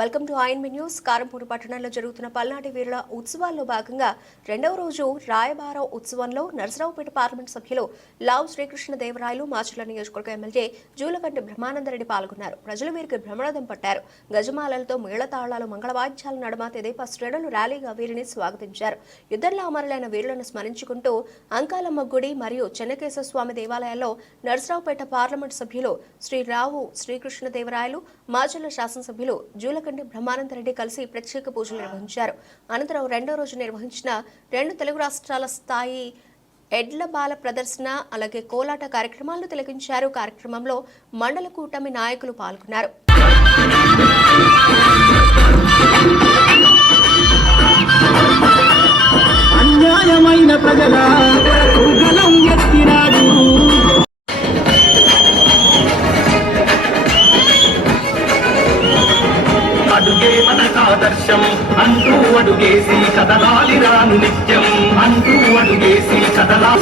Welcome to INB news. Karampudi పట్టణంలో జరుగుతున్న పల్నాటి వీరుల ఉత్సవాల్లో భాగంగా రెండవ రోజు రాయబారం ఉత్సవంలో నరసరావుపేట పార్లమెంట్ సభ్యులు లావు శ్రీకృష్ణదేవరాయలు మాచర్ల నియోజకవర్గ ఎమ్మెల్యే జూలకంటి బ్రహ్మానందరెడ్డి పాల్గొన్నారు. ప్రజలు వీరికి బ్రహ్మరథం పట్టారు. గజమాలలతో మేళతాళాలు మంగళవాద్యాల నడుమ తెదేపా శ్రేణులు ర్యాలీగా వీరిని స్వాగతించారు. యుద్ధంలో అమరులైన వీరులను స్మరించుకుంటూ అంకాలమ్మ గుడి మరియు చెన్నకేశవ స్వామి దేవాలయాల్లో నరసరావుపేట పార్లమెంట్ సభ్యులు శ్రీ రావు శ్రీకృష్ణదేవరాయలు మాచర్ల శాసనసభ్యులు జూలకంటి బ్రహ్మానందరెడ్డి కలిసి ప్రత్యేక పూజలు నిర్వహించారు. అనంతరం రెండో రోజు నిర్వహించిన 2 తెలుగు రాష్ట్రాల స్థాయి ఎడ్ల బాల ప్రదర్శన అలాగే కోలాట కార్యక్రమాలను తిలకించారు. కార్యక్రమంలో మండల కూటమి నాయకులు పాల్గొన్నారు. అన్యాయమైన ప్రజల గలం ఎత్తినాడు. అడుగే మనకాదర్శం అంటూ అడుగేసి కదలాలి రాను నిత్యం అంటూ అడుగేసి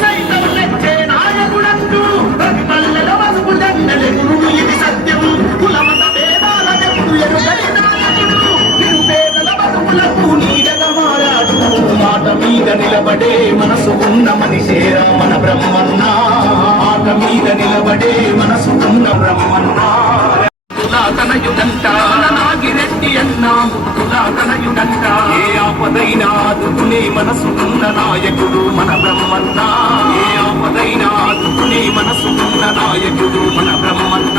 సైతం నెచ్చే నాయకుడంటూ ప్రతి పల్లెల వసుపు జెండలెగురు ఇది సత్యం. కులమత భేదాలనెప్పుడు ఎరుగని నాయకుడు నిరుపేదల బతుకులకు నీడగా మారాడు. మాట మీద నిలబడే మనసు ఉన్న మనిషేరా మన బ్రహ్మన్న. మాట మీద నిలబడే మనసు ఉన్న బ్రహ్మన్న. తనయుడంట నాగిరెడ్డి అన్నా ముద్దులా తనయుడంట. ఏ ఆపదైనా ఆదుకునే మనసుకున్న నాయకుడు మన బ్రహ్మన్న. ఏ ఆపదైనా ఆదుకునే మనసుకున్న నాయకుడు మన బ్రహ్మన్న.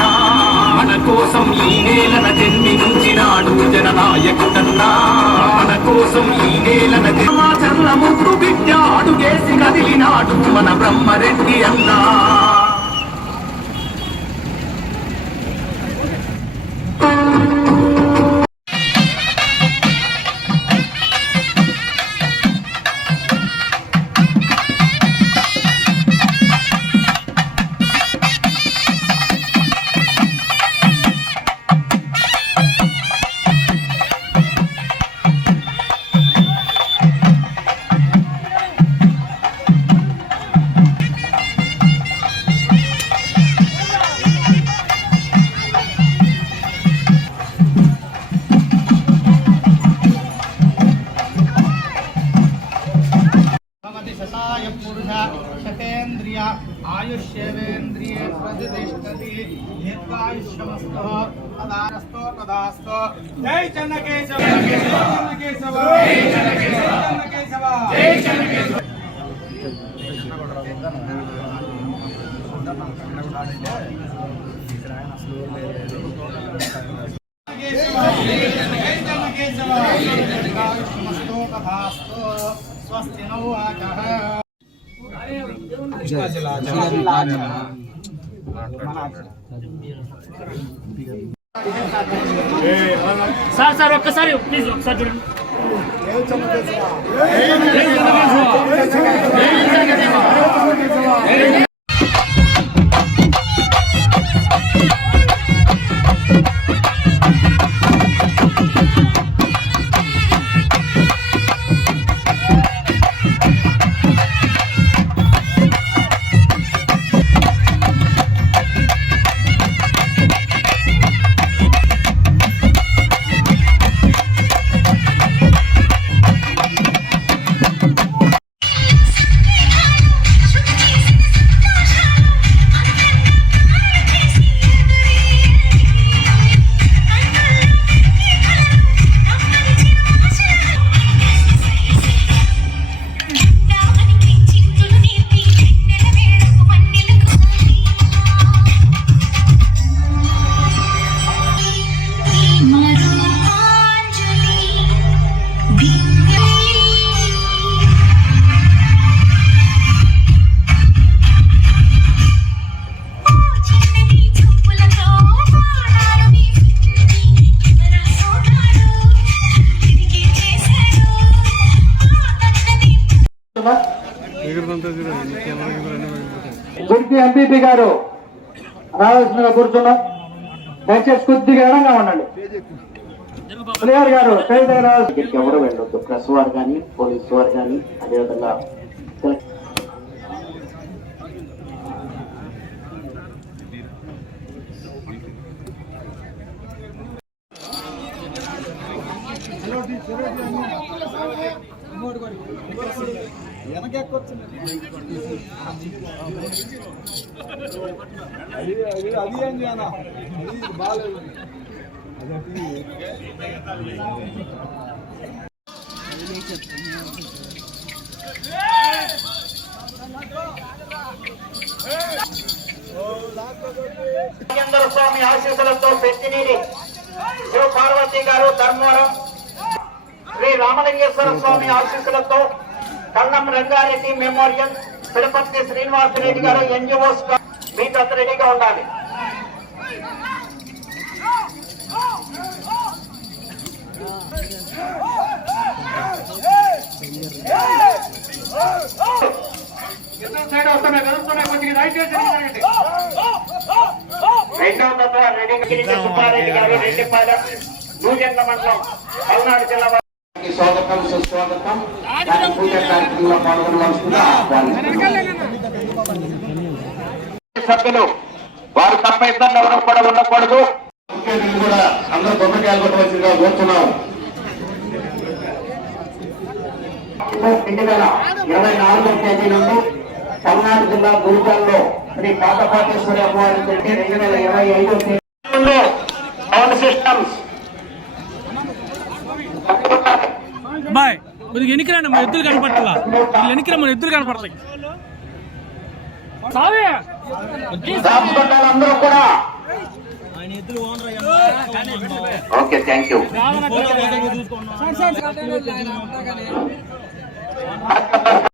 మన కోసం ఈ నేలన జన్మించినాడు జననాయకుడన్నా. మన కోసం ఈ నేలన జన్మాచర్ల ముద్దు బిడ్డ అడుగేసి కదిలినాడు మన బ్రహ్మరెడ్డి అన్నా. शतेन्द्रिय आयुष्येवेन्द्रिय प्रतिष्ठति दीर्घायुष्यमस्तु तदास्तु तदास्तु. जय चन्नकेशव चन्नकेशव जय चन्नकेशव जय चन्नकेशव. दीर्घायुष्यमस्तु तदास्तु. स्वस्ति नो वाचः. సార్ ఒక్కసారి ప్లీజ్ ఒకసారి చూడండి. గుర్తి ఎంపీపీ గారు రావాల్సిన కూర్చున్నాం. దయచేసి కొద్దిగా ఎడంగా ఉండండి. ప్లేయర్ గారు స్టేజ్ దగ్గర ఎవరు వెళ్ళొద్దు. ప్రెస్ వారు కానీ పోలీసు వారు కానీ అదేవిధంగా నాగేంద్ర స్వామి ఆశీస్సులతో పెద్దినేని శివ పార్వతి గారు ధర్మవరం, శ్రీ రామలింగేశ్వర స్వామి ఆశీస్సులతో కల్లం రంగారెడ్డి మెమోరియల్, తిరుపతి శ్రీనివాసరెడ్డి గారు ఎన్జిఓస్ మీతో రెడీగా ఉండాలి. సైడ్ వస్తున్నాయి కలుస్తున్నాయి, కొద్దిగా దయచేసి రెండవ తత్వ రెడ్డి సుబ్బారెడ్డి గారు రెడ్డిపాలెం, నూజెండ్ల మండలం, పల్నాడు జిల్లా. స్వాగతం సుస్వాగతం. పూజ కార్యక్రమంలో పాల్గొనవలసిందిగా సభ్యులు వారు తప్ప ఇద్దరు ఎవరు కూడా ఉండకూడదు. కూడా అందరూ కొబ్బరికాయలు కొట్టవలసిందిగా కోరుతున్నాం. 2024 తేదీ నుండి పల్నాడు జిల్లా గురిజాల్లో శ్రీ పాతపాటేశ్వరి అమ్మవారి 2025 తేదీ పవర్ సిస్టమ్స్ బాయ్ కొద్దిగా ఎన్నికరాండి, మన ఎద్దులు కనపడతా, ఎన్నికరా మన ఎద్దులు కనపడతాయి. అందరూ కూడా ఓకే, థ్యాంక్ యూ.